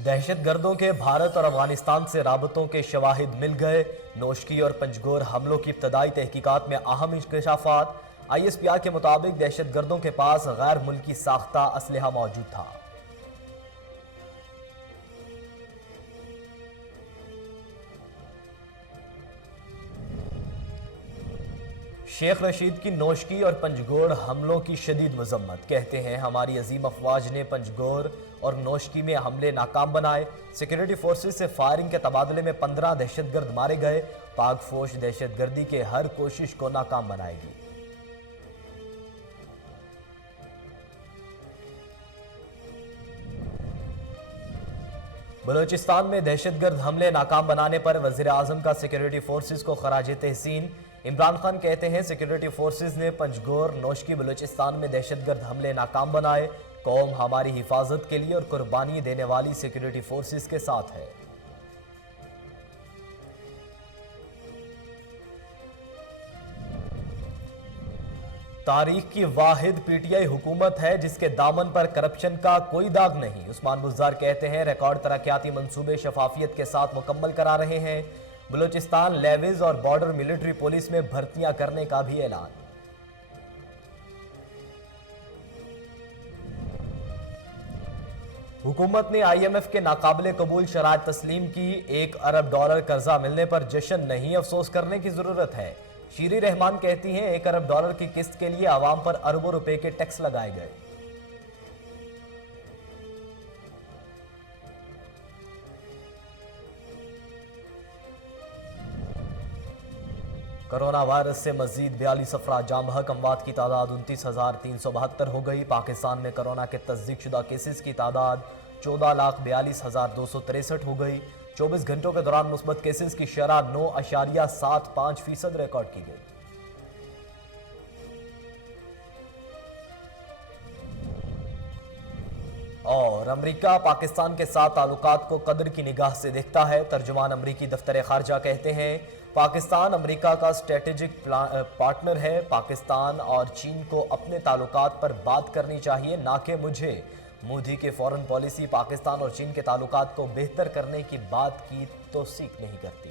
دہشت گردوں کے بھارت اور افغانستان سے رابطوں کے شواہد مل گئے۔ نوشکی اور پنجگور حملوں کی ابتدائی تحقیقات میں اہم انکشافات۔ آئی ایس پی آر کے مطابق دہشت گردوں کے پاس غیر ملکی ساختہ اسلحہ موجود تھا۔ شیخ رشید کی نوشکی اور پنجگور حملوں کی شدید مذمت، کہتے ہیں ہماری عظیم افواج نے پنجگور اور نوشکی میں حملے ناکام بنائے۔ سیکیورٹی فورسز سے فائرنگ کے تبادلے میں 15 دہشت گرد مارے گئے۔ پاک فوج دہشت گردی کے ہر کوشش کو ناکام بنائے گی۔ بلوچستان میں دہشت گرد حملے ناکام بنانے پر وزیر اعظم کا سیکیورٹی فورسز کو خراج تحسین۔ عمران خان کہتے ہیں سیکیورٹی فورسز نے پنجگور نوشکی بلوچستان میں دہشت گرد حملے ناکام بنائے۔ قوم ہماری حفاظت کے لیے اور قربانی دینے والی سیکیورٹی فورسز کے ساتھ ہے۔ تاریخ کی واحد پی ٹی آئی حکومت ہے جس کے دامن پر کرپشن کا کوئی داغ نہیں۔ عثمان بزدار کہتے ہیں ریکارڈ ترقیاتی منصوبے شفافیت کے ساتھ مکمل کرا رہے ہیں۔ بلوچستان لیویز اور بارڈر ملٹری پولیس میں بھرتیاں کرنے کا بھی اعلان۔ حکومت نے آئی ایم ایف کے ناقابل قبول شرائط تسلیم کی۔ $1 ارب قرضہ ملنے پر جشن نہیں، افسوس کرنے کی ضرورت ہے۔ شیری رحمان کہتی ہیں $1 ارب کی قسط کے لیے عوام پر اربوں روپے کے ٹیکس لگائے گئے۔ کرونا وائرس سے مزید 42 افراد جاں بحق، اموات کی تعداد 29,372 ہو گئی۔ پاکستان میں کرونا کے تصدیق شدہ کیسز کی تعداد 14,42,263 ہو گئی۔ 24 گھنٹوں کے دوران مثبت کیسز کی شرح 9.75% ریکارڈ کی گئی۔ اور امریکہ پاکستان کے ساتھ تعلقات کو قدر کی نگاہ سے دیکھتا ہے۔ ترجمان امریکی دفتر خارجہ کہتے ہیں پاکستان امریکہ کا اسٹریٹجک پارٹنر ہے۔ پاکستان اور چین کو اپنے تعلقات پر بات کرنی چاہیے، نہ کہ مجھے۔ مودی کی فورن پالیسی پاکستان اور چین کے تعلقات کو بہتر کرنے کی بات کی توثیق نہیں کرتی۔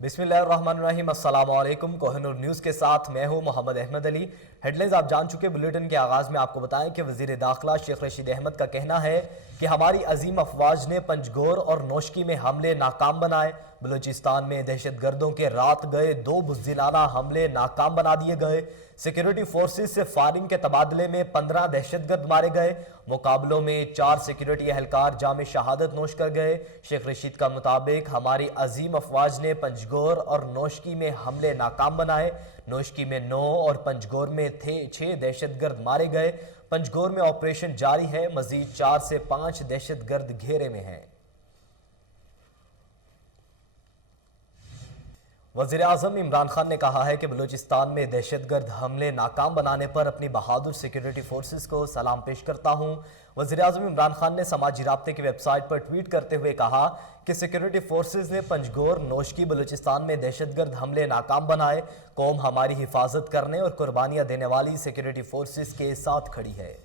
بسم اللہ الرحمن الرحیم، السلام علیکم۔ کوہ نور نیوز کے ساتھ میں ہوں محمد احمد علی۔ ہیڈ لائنز آپ جان چکے۔ بلیٹن کے آغاز میں آپ کو بتائیں کہ وزیر داخلہ شیخ رشید احمد کا کہنا ہے کہ ہماری عظیم افواج نے پنجگور اور نوشکی میں حملے ناکام بنائے۔ بلوچستان میں دہشت گردوں کے رات گئے 2 بزدلانہ حملے ناکام بنا دیے گئے۔ سیکیورٹی فورسز سے فائرنگ کے تبادلے میں 15 دہشت گرد مارے گئے۔ مقابلوں میں 4 سیکیورٹی اہلکار جام شہادت نوش کر گئے۔ شیخ رشید کا مطابق ہماری عظیم افواج نے پنجگور اور نوشکی میں حملے ناکام بنائے۔ نوشکی میں 9 اور پنجگور میں 6 دہشت گرد مارے گئے۔ پنجگور میں آپریشن جاری ہے، مزید 4 سے 5 دہشت گرد گھیرے میں ہیں۔ وزیر اعظم عمران خان نے کہا ہے کہ بلوچستان میں دہشت گرد حملے ناکام بنانے پر اپنی بہادر سیکیورٹی فورسز کو سلام پیش کرتا ہوں۔ وزیر اعظم عمران خان نے سماجی رابطے کی ویب سائٹ پر ٹویٹ کرتے ہوئے کہا کہ سیکیورٹی فورسز نے پنجگور نوشکی بلوچستان میں دہشت گرد حملے ناکام بنائے۔ قوم ہماری حفاظت کرنے اور قربانیاں دینے والی سیکیورٹی فورسز کے ساتھ کھڑی ہے۔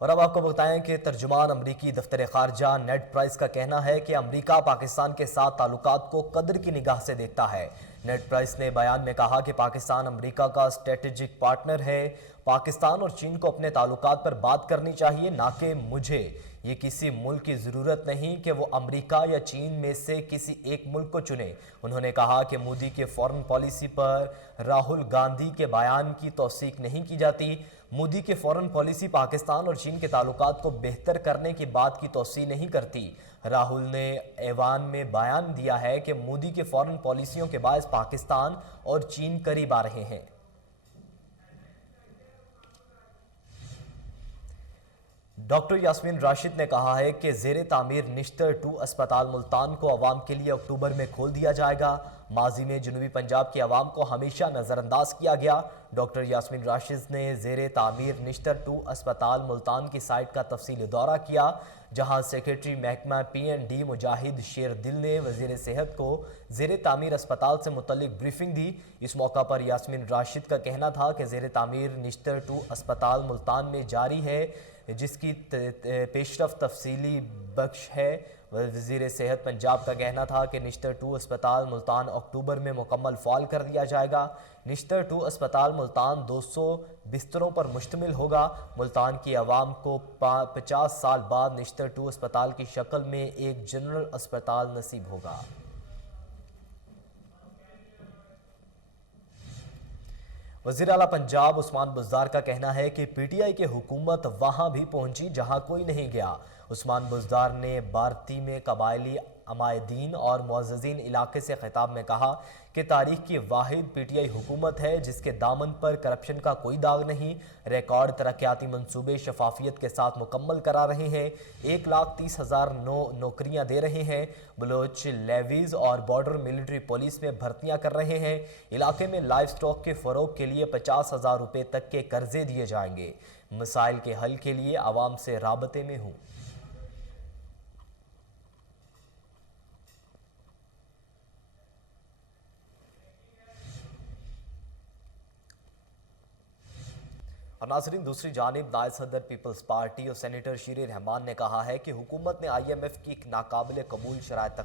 اور اب آپ کو بتائیں کہ ترجمان امریکی دفتر خارجہ نیڈ پرائس کا کہنا ہے کہ امریکہ پاکستان کے ساتھ تعلقات کو قدر کی نگاہ سے دیکھتا ہے۔ نیڈ پرائس نے بیان میں کہا کہ پاکستان امریکہ کا اسٹریٹجک پارٹنر ہے۔ پاکستان اور چین کو اپنے تعلقات پر بات کرنی چاہیے، نہ کہ مجھے۔ یہ کسی ملک کی ضرورت نہیں کہ وہ امریکہ یا چین میں سے کسی ایک ملک کو چنے۔ انہوں نے کہا کہ مودی کے فورن پالیسی پر راہل گاندھی کے بیان کی توثیق نہیں کی جاتی۔ مودی کی فورن پالیسی پاکستان اور چین کے تعلقات کو بہتر کرنے کی بات کی توثیق نہیں کرتی۔ راہل نے ایوان میں بیان دیا ہے کہ مودی کی فورن پالیسیوں کے باعث پاکستان اور چین قریب آ رہے ہیں۔ ڈاکٹر یاسمین راشد نے کہا ہے کہ زیر تعمیر نشتر 2 اسپتال ملتان کو عوام کے لیے اکتوبر میں کھول دیا جائے گا۔ ماضی میں جنوبی پنجاب کی عوام کو ہمیشہ نظر انداز کیا گیا۔ ڈاکٹر یاسمین راشد نے زیر تعمیر نشتر 2 اسپتال ملتان کی سائٹ کا تفصیلی دورہ کیا، جہاں سیکریٹری محکمہ PND مجاہد شیر دل نے وزیر صحت کو زیر تعمیر اسپتال سے متعلق بریفنگ دی۔ اس موقع پر یاسمین راشد کا کہنا تھا کہ زیر تعمیر نشتر 2 اسپتال ملتان میں جاری ہے، جس کی پیشرفت تفصیلی بخش ہے۔ وزیر صحت پنجاب کا کہنا تھا کہ نشتر 2 اسپتال ملتان اکتوبر میں مکمل فعال کر دیا جائے گا۔ نشتر 2 اسپتال ملتان 200 بستروں پر مشتمل ہوگا۔ ملتان کی عوام کو 50 سال بعد نشتر 2 اسپتال کی شکل میں ایک جنرل اسپتال نصیب ہوگا۔ وزیر اعلیٰ پنجاب عثمان بزدار کا کہنا ہے کہ PTI کی حکومت وہاں بھی پہنچی جہاں کوئی نہیں گیا۔ عثمان بزدار نے بھارتی میں قبائلی عمائدین اور معززین علاقے سے خطاب میں کہا کہ تاریخ کی واحد PTI حکومت ہے جس کے دامن پر کرپشن کا کوئی داغ نہیں۔ ریکارڈ ترقیاتی منصوبے شفافیت کے ساتھ مکمل کرا رہے ہیں، 1,30,000 نوکریاں دے رہے ہیں، بلوچ لیویز اور بارڈر ملٹری پولیس میں بھرتیاں کر رہے ہیں۔ علاقے میں لائف سٹاک کے فروغ کے لیے 50,000 روپے تک کے قرضے دیے جائیں گے۔ مسائل کے حل کے لیے عوام سے رابطے میں ہوں۔ اور ناظرین، دوسری جانب نائب صدر پیپلز پارٹی اور سینیٹر شیر رحمان نے کہا ہے کہ حکومت نے IMF کی ناقابل قبول شرائط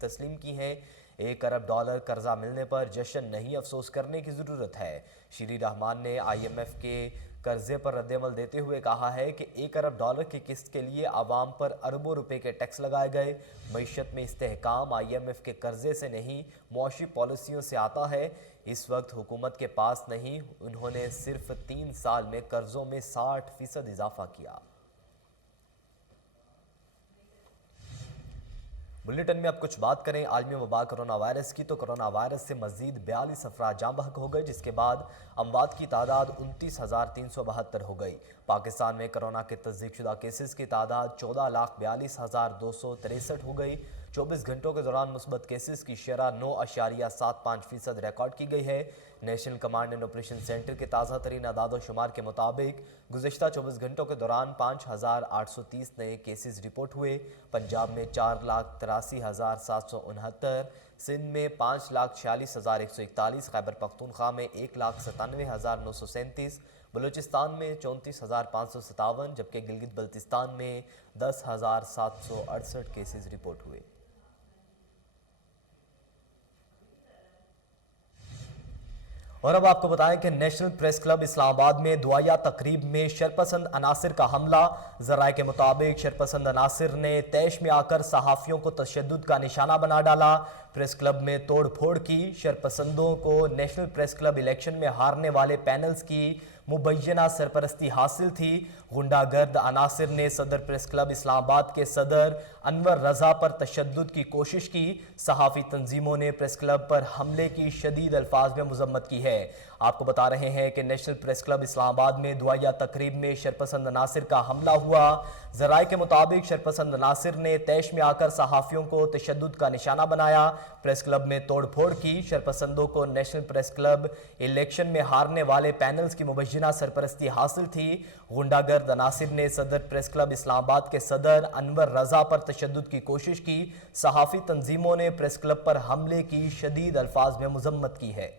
تسلیم کی ہیں۔ $1 ارب قرضہ ملنے پر جشن نہیں، افسوس کرنے کی ضرورت ہے۔ شیر رحمان نے IMF کے قرضے پر رد عمل دیتے ہوئے کہا ہے کہ $1 ارب کی قسط کے لیے عوام پر اربوں روپے کے ٹیکس لگائے گئے۔ معیشت میں استحکام IMF کے قرضے سے نہیں، معاشی پالیسیوں سے آتا ہے۔ اس وقت حکومت کے پاس نہیں، انہوں نے صرف 3 سال میں قرضوں میں 60% اضافہ کیا۔ بلیٹن میں اب کچھ بات کریں عالمی وبا کرونا وائرس کی، تو کرونا وائرس سے مزید 42 افراد جاں بحق ہو گئے، جس کے بعد اموات کی تعداد 29,372 ہو گئی۔ پاکستان میں کرونا کے تصدیق شدہ کیسز کی تعداد 14,42,263 ہو گئی۔ 24 گھنٹوں کے دوران مثبت کیسز کی شرح 9.75% ریکارڈ کی گئی ہے۔ National command and operation centre کے تازہ ترین اعداد و شمار کے مطابق گزشتہ 24 گھنٹوں کے دوران 5,830 نئے کیسز رپورٹ ہوئے۔ پنجاب میں 4,83,769، سندھ میں 5,46,141، خیبر پختونخوا میں 1,97,937، بلوچستان میں 34,557، جبکہ گلگت بلتستان میں 10,768 کیسز رپورٹ ہوئے۔ اور اب آپ کو بتائیں کہ نیشنل پریس کلب اسلام آباد میں دعائیہ تقریب میں شرپسند عناصر کا حملہ۔ ذرائع کے مطابق شرپسند عناصر نے طیش میں آ کر صحافیوں کو تشدد کا نشانہ بنا ڈالا، پریس کلب میں توڑ پھوڑ کی۔ شرپسندوں کو نیشنل پریس کلب الیکشن میں ہارنے والے پینلز کی مبینہ سرپرستی حاصل تھی۔ غنڈہ گرد عناصر نے صدر پریس کلب اسلام آباد کے صدر انور رضا پر تشدد کی کوشش کی۔ صحافی تنظیموں نے پریس کلب پر حملے کی شدید الفاظ میں مذمت کی ہے۔ آپ کو بتا رہے ہیں کہ نیشنل پریس کلب اسلام آباد میں دعائیہ تقریب میں شرپسند عناصر کا حملہ ہوا۔ ذرائع کے مطابق شرپسند عناصر نے طیش میں آ کر صحافیوں کو تشدد کا نشانہ بنایا، پریس کلب میں توڑ پھوڑ کی۔ شرپسندوں کو نیشنل پریس کلب الیکشن میں ہارنے والے پینلز کی مبینہ سرپرستی حاصل تھی۔ غنڈہ گرد عناصر نے صدر پریس کلب اسلام آباد کے صدر انور رضا پر تشدد کی کوشش کی۔ صحافی تنظیموں نے پریس کلب پر حملے کی شدید الفاظ میں مذمت کی ہے۔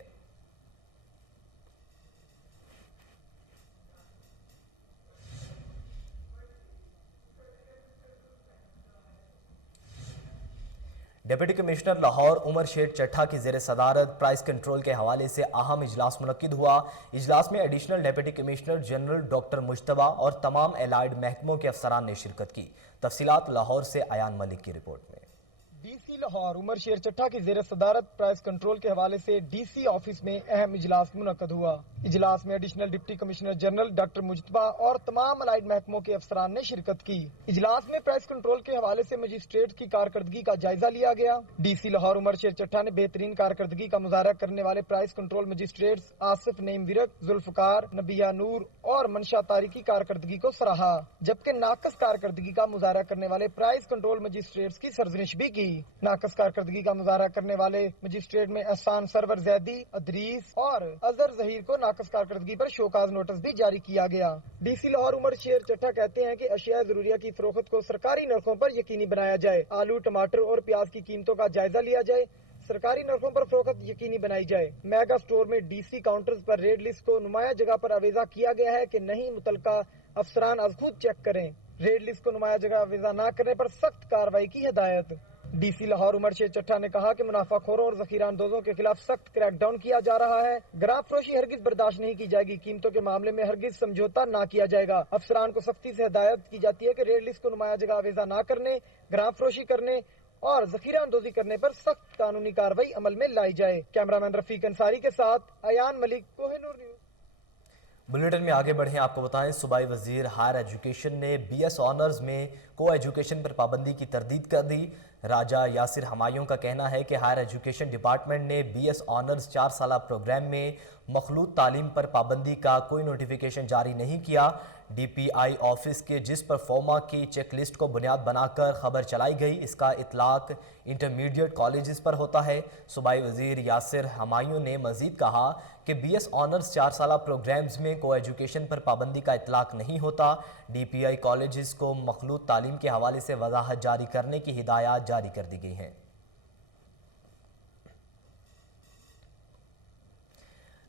ڈپٹی کمشنر لاہور عمر شیر چٹھا کی زیر صدارت پرائس کنٹرول کے حوالے سے اہم اجلاس منعقد ہوا۔ اجلاس میں additional deputy commissioner general doctor Mujtaba اور تمام الائڈ محکموں کے افسران نے شرکت کی۔ تفصیلات لاہور سے ایان ملک کی رپورٹ میں۔ DC لاہور عمر شیر چٹھا کی زیر صدارت پرائس کنٹرول کے حوالے سے DC آفس میں اہم اجلاس منعقد ہوا۔ اجلاس میں additional deputy commissioner general doctor Mujtaba اور تمام الائڈ محکموں کے افسران نے شرکت کی۔ اجلاس میں پرائس کنٹرول کے حوالے سے مجسٹریٹ کی کارکردگی کا جائزہ لیا گیا۔ DC لاہور عمر شیر چٹھا نے بہترین کارکردگی کا مظاہرہ کرنے والے پرائس کنٹرول مجسٹریٹس آصف نعیم ورک، ذوالفقار، نبیہ نور اور منشا طاری کی کارکردگی کو سراہا، جبکہ ناقص کارکردگی کا مظاہرہ کرنے والے پرائس کنٹرول مجسٹریٹس کی سرزنش بھی کی۔ ناقص کارکردگی کا مظاہرہ کرنے والے مجسٹریٹ میں احسان سرور زیدی، ادریس اور اظہر ظہیر کو ناقص ناقص کارکردگی پر شوکاز نوٹس بھی جاری کیا گیا۔ ڈی سی لاہور عمر شیر چٹھا کہتے ہیں کہ اشیاء ضروریہ کی فروخت کو سرکاری نرخوں پر یقینی بنایا جائے، آلو، ٹماٹر اور پیاز کی قیمتوں کا جائزہ لیا جائے، سرکاری نرخوں پر فروخت یقینی بنائی جائے۔ میگا سٹور میں ڈی سی کاؤنٹرز پر ریڈ لسٹ کو نمایاں جگہ پر آویزہ کیا گیا ہے کہ نہیں، متعلقہ افسران از خود چیک کریں۔ ریڈ لسٹ کو نمایاں جگہ آویزہ نہ کرنے پر سخت کارروائی کی ہدایت۔ ڈی سی لاہور عمر شیر چٹھا نے کہا کہ منافع خوروں اور ذخیرہ اندوزوں کے خلاف سخت کریک ڈاؤن کیا جا رہا ہے، گراں فروشی ہرگز برداشت نہیں کی جائے گی، قیمتوں کے معاملے میں ہرگز سمجھوتہ نہ کیا جائے گا۔ افسران کو سختی سے ہدایت کی جاتی ہے کہ ریڈ لسٹ کو نمایاں جگہ آویزہ نہ کرنے، گراں فروشی کرنے اور ذخیرہ اندوزی کرنے پر سخت قانونی کارروائی عمل میں لائی جائے۔ کیمرامین رفیق انصاری کے ساتھ ایان ملک، کوہ نور نیوز۔ بلیٹن میں آگے بڑھیں، آپ کو بتائیں صوبائی وزیر ہائر ایجوکیشن نے بی ایس آنرز میں کو ایجوکیشن پر پابندی کی تردید کر دی۔ راجہ یاسر ہمایوں کا کہنا ہے کہ ہائر ایجوکیشن ڈپارٹمنٹ نے بی ایس آنرز 4 سالہ پروگرام میں مخلوط تعلیم پر پابندی کا کوئی نوٹیفیکیشن جاری نہیں کیا۔ ڈی پی آئی آفس کے جس پر فورما کی چیک لسٹ کو بنیاد بنا کر خبر چلائی گئی، اس کا اطلاق انٹرمیڈیٹ کالجز پر ہوتا ہے۔ صوبائی وزیر یاسر ہمایوں نے مزید کہا کہ بی ایس آنرز 4 سالہ پروگرامز میں کو ایجوکیشن پر پابندی کا اطلاق نہیں ہوتا۔ ڈی پی آئی کالجز کو مخلوط تعلیم کے حوالے سے وضاحت جاری کرنے کی ہدایات جاری کر دی گئی ہیں۔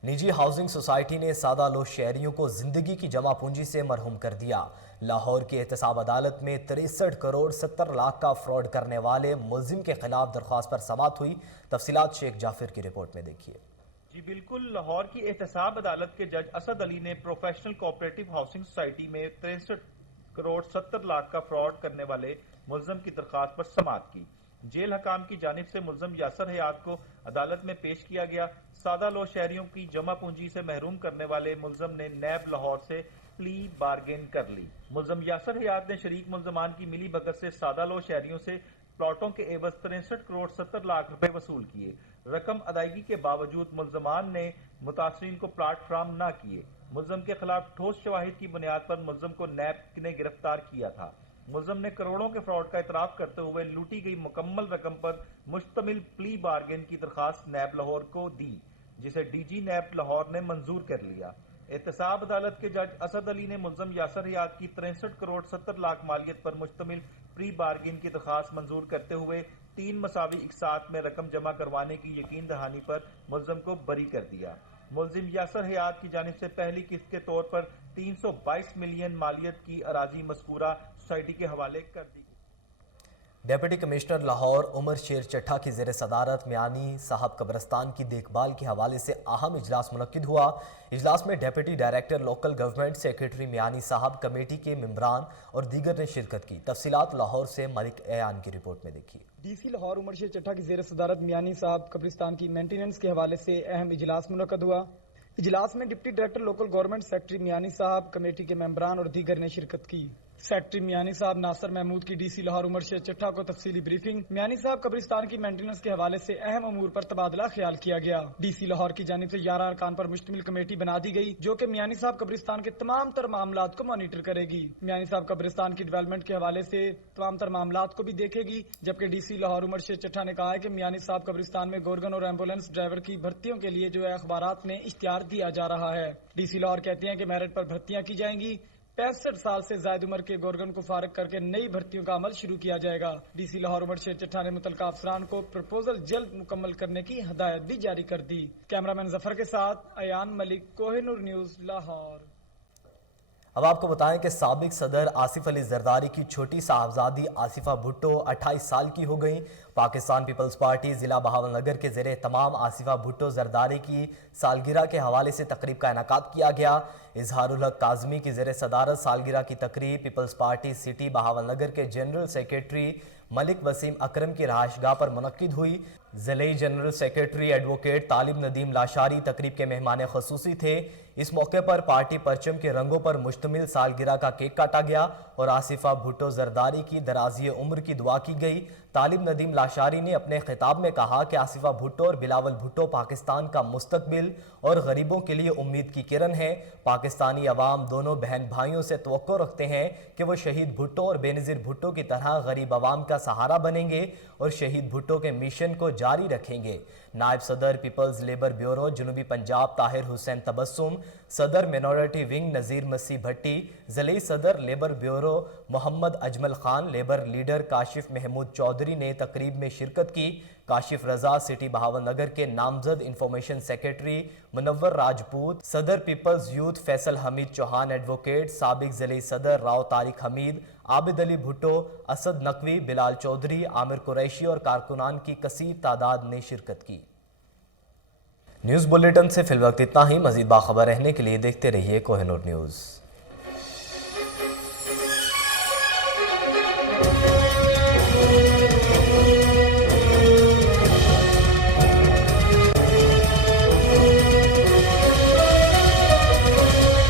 نجی ہاؤسنگ سوسائٹی نے سادہ لوگ شہریوں کو زندگی کی جمع پونجی سے محروم کر دیا۔ لاہور کی احتساب عدالت میں 63 کروڑ 70 لاکھ کا فراڈ کرنے والے ملزم کے خلاف درخواست پر سماعت ہوئی۔ تفصیلات شیخ جعفر کی رپورٹ میں دیکھیے۔ جی بالکل، لاہور کی احتساب عدالت کے جج اسد علی نے پروفیشنل کوآپریٹو ہاؤسنگ سوسائٹی میں 63 کروڑ 70 لاکھ کا فراڈ کرنے والے ملزم کی درخواست پر سماعت کی۔ جیل حکام کی جانب سے ملزم یاسر حیات کو عدالت میں پیش کیا گیا۔ سادہ لو شہریوں کی جمع پونجی سے محروم کرنے والے ملزم نے نیب لاہور سے پلی بارگین کر لی۔ ملزم یاسر حیات نے شریک ملزمان کی ملی بھگت سے سادہ لو شہریوں سے پلاٹوں کے عوض 63 کروڑ 70 لاکھ روپے وصول کیے۔ رقم ادائیگی کے باوجود ملزمان نے متاثرین کو پلاٹ فراہم نہ کیے۔ ملزم کے خلاف ٹھوس شواہد کی بنیاد پر ملزم کو نیب نے گرفتار کیا تھا۔ ملزم نے کروڑوں کے فراڈ کا اعتراف کرتے ہوئے لوٹی گئی مکمل رقم پر مشتمل پلی بارگین کی درخواست نیب لاہور کو دی، جسے ڈی جی نیب لاہور نے منظور کر لیا۔ احتساب عدالت کے جج اسد علی نے ملزم یاسر حیات کی 63 کروڑ 70 لاکھ مالیت پر مشتمل پری بارگین کی درخواست منظور کرتے ہوئے 3 مساوی اقساط میں رقم جمع کروانے کی یقین دہانی پر ملزم کو بری کر دیا۔ ملزم یاسر حیات کی جانب سے پہلی قسط کے طور پر 322 ملین مالیت کی اراضی مذکورہ سوسائٹی کے حوالے کر دی گئی۔ ڈیپٹی کمشنر لاہور عمر شیر چٹھا کی زیر صدارت میانی صاحب قبرستان کی دیکھ بھال کے حوالے سے اہم اجلاس منعقد ہوا۔ اجلاس میں deputy director local government secretary Miani صاحب، کمیٹی کے ممبران اور دیگر نے شرکت کی۔ تفصیلات لاہور سے ملک ایان کی رپورٹ میں دیکھیے۔ ڈی سی لاہور عمر شیر چٹھا کی زیر صدارت میانی صاحب قبرستان کی مینٹیننس کے حوالے سے اہم اجلاس منعقد ہوا۔ اجلاس میں deputy director local government secretary Miani صاحب، کمیٹی کے ممبران اور دیگر نے شرکت کی۔ سیکریٹری میانی صاحب ناصر محمود کی ڈی سی لاہور عمر شیر چٹھا کو تفصیلی بریفنگ۔ میانی صاحب قبرستان کی مینٹیننس کے حوالے سے اہم امور پر تبادلہ خیال کیا گیا۔ ڈی سی لاہور کی جانب سے 11 ارکان پر مشتمل کمیٹی بنا دی گئی، جو کہ میانی صاحب قبرستان کے تمام تر معاملات کو مانیٹر کرے گی۔ میانی صاحب قبرستان کی ڈیولپمنٹ کے حوالے سے تمام تر معاملات کو بھی دیکھے گی، جبکہ ڈی سی لاہور عمر شیر چٹھا نے کہا ہے کہ میانی صاحب قبرستان میں گورگن اور ایمبولینس ڈرائیور کی بھرتیوں کے لیے جو ہے اخبارات میں اشتہار دیا جا رہا ہے۔ ڈی سی لاہور کہتے ہیں کہ میرٹ پر بھرتیاں کی جائیں گی۔ 65 سال سے زائد عمر کے گورگن کو فارغ کر کے نئی بھرتیوں کا عمل شروع کیا جائے گا۔ ڈی سی لاہور عمر شیر چٹھا نے متعلقہ افسران کو پرپوزل جلد مکمل کرنے کی ہدایت بھی جاری کر دی۔ کیمرامین ظفر کے ساتھ ایان ملک، کوہ نور نیوز، لاہور۔ اب آپ کو بتائیں کہ سابق صدر آصف علی زرداری کی چھوٹی صاحبزادی آصفہ بھٹو 28 سال کی ہو گئیں۔ پاکستان پیپلز پارٹی ضلع بہاولنگر کے زیر اہتمام آصفہ بھٹو زرداری کی سالگرہ کے حوالے سے تقریب کا انعقاد کیا گیا۔ اظہار الحق کاظمی کی زیر صدارت سالگرہ کی تقریب پیپلز پارٹی سٹی بہاولنگر کے جنرل سیکریٹری ملک وسیم اکرم کی رہائش گاہ پر منعقد ہوئی۔ ضلعی جنرل سیکریٹری ایڈوکیٹ طالب ندیم لاشاری تقریب کے مہمان خصوصی تھے۔ اس موقع پر پارٹی پرچم کے رنگوں پر مشتمل سالگرہ کا کیک کاٹا گیا اور آصفہ بھٹو زرداری کی درازی عمر کی دعا کی گئی۔ طالب ندیم لاشاری نے اپنے خطاب میں کہا کہ آصفہ بھٹو اور بلاول بھٹو پاکستان کا مستقبل اور غریبوں کے لیے امید کی کرن ہے۔ پاکستانی عوام دونوں بہن بھائیوں سے توقع رکھتے ہیں کہ وہ شہید بھٹو اور بے نظیر بھٹو کی طرح غریب عوام کا سہارا بنیں گے اور شہید بھٹو کے مشن کو جاری رکھیں گے۔ نائب صدر پیپلز لیبر بیورو جنوبی پنجاب طاہر حسین تبسم، صدر مینورٹی ونگ نذیر مسیح بھٹی، ضلعی صدر لیبر بیورو محمد اجمل خان، لیبر لیڈر کاشف محمود چودھری نے تقریب میں شرکت کی۔ کاشف رضا سٹی بہاول نگر کے نامزد انفارمیشن سیکرٹری منور راجپوت، صدر پیپلز یوتھ فیصل حمید چوہان ایڈوکیٹ، سابق ضلعی صدر راؤ طارق حمید، عابد علی بھٹو، اسد نقوی، بلال چودھری، عامر قریشی اور کارکنان کی کثیر تعداد نے شرکت کی۔ نیوز بلیٹن سے فی الوقت اتنا ہی۔ مزید باخبر رہنے کے لیے دیکھتے رہیے کوہ نور نیوز۔